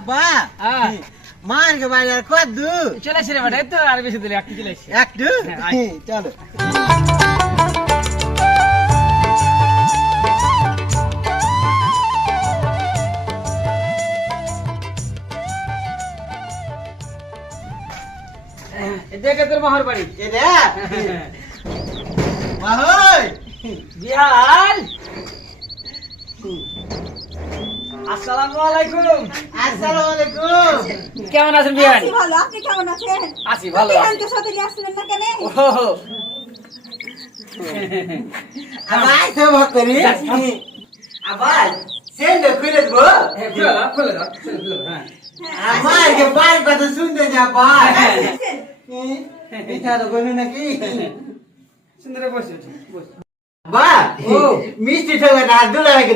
আব্বা। মার কে বাইরে আর কত দূর? চলে আসছে রে বেটা তো আর বেশি দিলে একটু চলে আসছে একটু চলো। দেখে তোর মামার বাড়ি। এ রে মাহই বিহাল! আসসালামু আলাইকুম। আসসালামু আলাইকুম কেমন আছেন বিহান আছি ভালো আপনি কেমন আছেন? আছি ভালো বিহানকে সাথে নিয়ে আসলেন না কেন? ওহো। আবার তো ভক্তরি আবার সেন্ড খুলে দেবো? হ্যাঁ, খুলে দাও, খুলে দাও, খুলে দাও, হ্যাঁ। আমার কে পার কত সুন্দর যাবা আসেন। পিঠা তো নাকি? সুন্দর বসে বসে। বা। মিষ্টি ঠেলে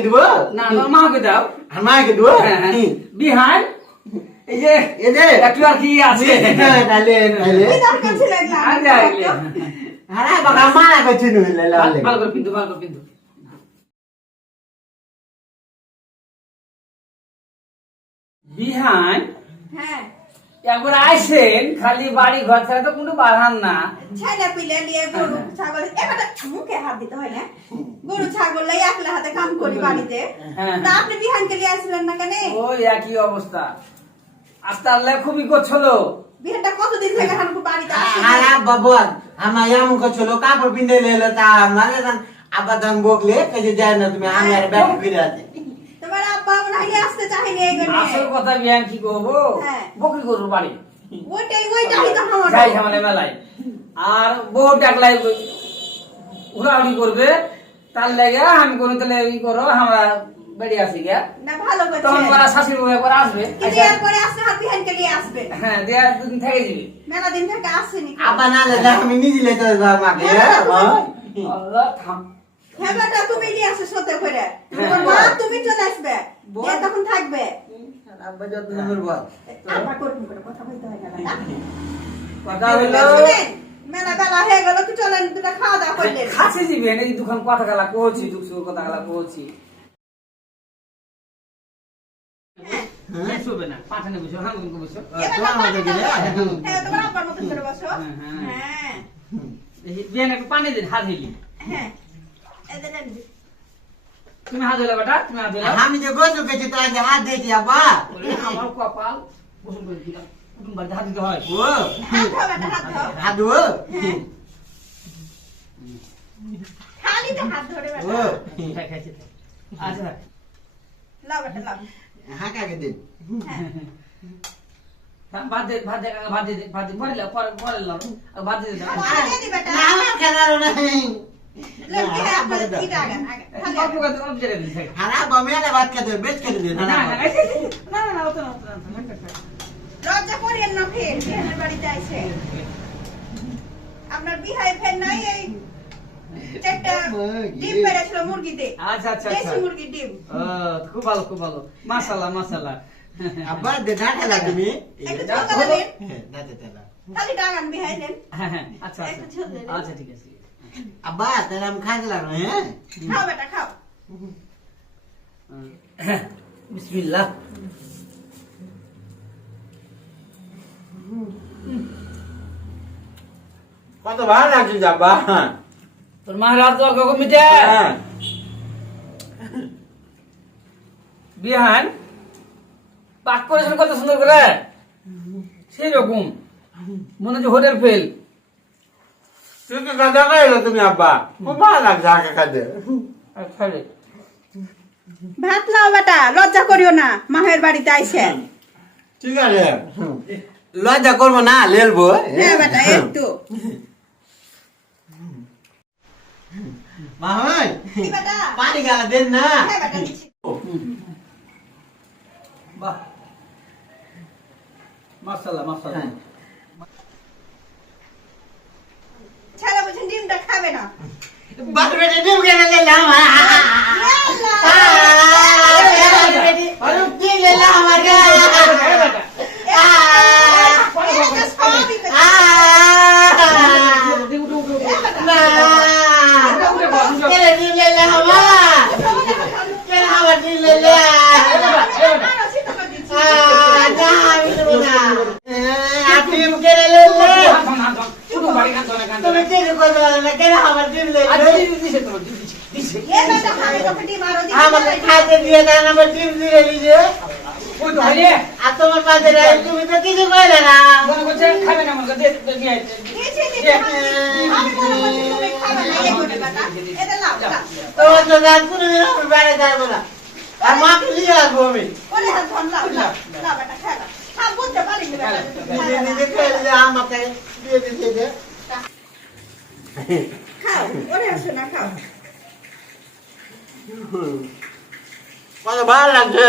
দিব। না না মাকে দাও। আর মাকে দিব? হ্যাঁ, হ্যাঁ। বিহান এই যে এ দে একটু আর কি আছে। ডালে ডালে কি দরকার ছিল আরে বাবা লালে ভালো করে ভালো করে বিহান হ্যাঁ। একবার আইসেন খালি বাড়ি ঘর ছাড়া তো কোনো বাড়ান না। ছেলে পিলে নিয়ে গরু ছাগল এবারে মুখে হাত দিতে হয় না। গরু ছাগল লাই একলা হাতে কাম করি বাড়িতে। হ্যাঁ। তা আপনি বিহানকে নিয়ে আসলেন না কেন? ওই একই অবস্থা। আস্তে আল্লাহ খুবই করছিল বিহানটা কতদিন থেকে হানকু বাড়িতে আরে? বাবা আমার কইছিল কাপড় পিন্দে লেলে তা মানে আবাদান বকলে যায় না তুমি আমি আর ব্যাগ ফিরে আছে। তোমার আব্বা মনে এই গনে আসল কথা বিহান কি করব? হ্যাঁ। বকরি করব বাড়ি। ওইটাই ওইটাই তো আমার। যাই ঝামেলা মেলায়। আর বউ ডাকলাই ঘোরাঘুরি করবে। তার লেগে আমি কোনো তাহলে ই করো আমরা বেরিয়ে আসি গিয়া। না ভালো তখন করছে শাশুড়ি বউ একবার আসবে। কিন্তু আসলে নিয়ে আসবে। হ্যাঁ দেড় দুদিন থেকে যাবে। মেলা দিন থেকে আসেনি। আবা না আমি নিজে লেতে মাকে আল্লাহ থাম। হ্যাঁ তুমি নিয়ে আসো সতে করে। হ্যাঁ। তোমার মা তুমি চলে আসবে। এ তখন থাকবে। আব্বা যত নম্বর বল। করুন কথা বলতে হয় না কথা হইল মেলা বেলা হয়ে গেল কি চলেন দুটা খাওয়া দাওয়া করলেন খাসি দিবি এই দুখান কথা গালা কহছি দুঃখ কথা গালা কহছি পাঠানে বসো হ্যাঁ বসো? তোমার মতো কি হ্যাঁ, তোমার আব্বার মতো করে বসো। হ্যাঁ, হ্যাঁ। হ্যাঁ, বিয়ান একটু পানি দিন হাত হিলি। হ্যাঁ। এদের এনে দিন। তুমি হাত দিলে বেটা তুমি হাত দিলে আমি যে গোসল করছি তো আজ হাত দিয়েছি আব্বা আমার কপাল গোসল করে দিলাম কুটুম বাড়িতে হাত দিতে হয় ও হাত দাও বেটা, হাত দাও। হাত দুও হ্যাঁ। খালি তো হাত ধরে ও বেটা। খাই, খাইছে। আচ্ছা লাও বেটা, লাও। হাঁকাকে দিন হ্যাঁ। ভাত দে ভাত দে কাকা, ভাত দে দে, ভাত দে পরে লাও পরে পরে লাও আর ভাত খালি। খালি লজ্জা না ফের, বাড়িতে। আপনার বিহাই ফের নাই এই ডিম পেরেছিল মুরগিতে। আচ্ছা আচ্ছা দেশি আচ্ছা। ডিম। ও, খুব ভালো খুব ভালো। মাশাআল্লাহ মাশাআল্লাহ। আব্বা দে তুমি। হ্যাঁ। খালি বিহাই হ্যাঁ হ্যাঁ আচ্ছা আচ্ছা। আচ্ছা আছে ঠিক আছে। আব্বা তাহলে আমি খাইতে লাগল হ্যাঁ? খাও বেটা খাও। বিসমিল্লাহ। কত ভালো লাগছে আব্বা। তোর কখন মিটে? হ্যাঁ। বিহান পাক করেছেন কত সুন্দর করে? সেই রকম। মনে হচ্ছে হোটেল ফেল। তুই খাইলো তুমি আব্বা খুব ভালো লাগছে আগে ভাত লাও বেটা লজ্জা করিও না। মাহের বাড়িতে আইছে ঠিক আছে। লজ্জা করব না লেলবো হ্যাঁ বেটা একটু মাহন কি পানি গালা দেন না। হ্যাঁ বাহ। মাশাআল্লাহ মাশাআল্লাহ হ্যাঁ। ছেলে বলছেন ডিমটা খাবে না বাদ বেটে ডিম কেন লেলাম ডিম লেলাম আমার না কেন ডিম লেলাম আমার কেন আমার ডিম লেলাম আমার ডিম লেগে আর গেছে। দিদি দিছে তো দিছে দিছে এ বেটা আমি তোকে ডিম আরও দিতে আমাকে খাইতে দিয়ে দেন আমার ডিম দিয়ে হয়ে আর তোমার পাশে তুমি তো কিছু কইলে না। খাবে না। তোমার তো রাত কোনোদিন আমি বাইরে যাব না। আর মাকে নিয়ে আসব আমি? নিজে। নিজে খেয়ে দিলে আমাকে দিয়ে দিতে দে খাও, ওরে আসো না, খাও। কত ভালো লাগছে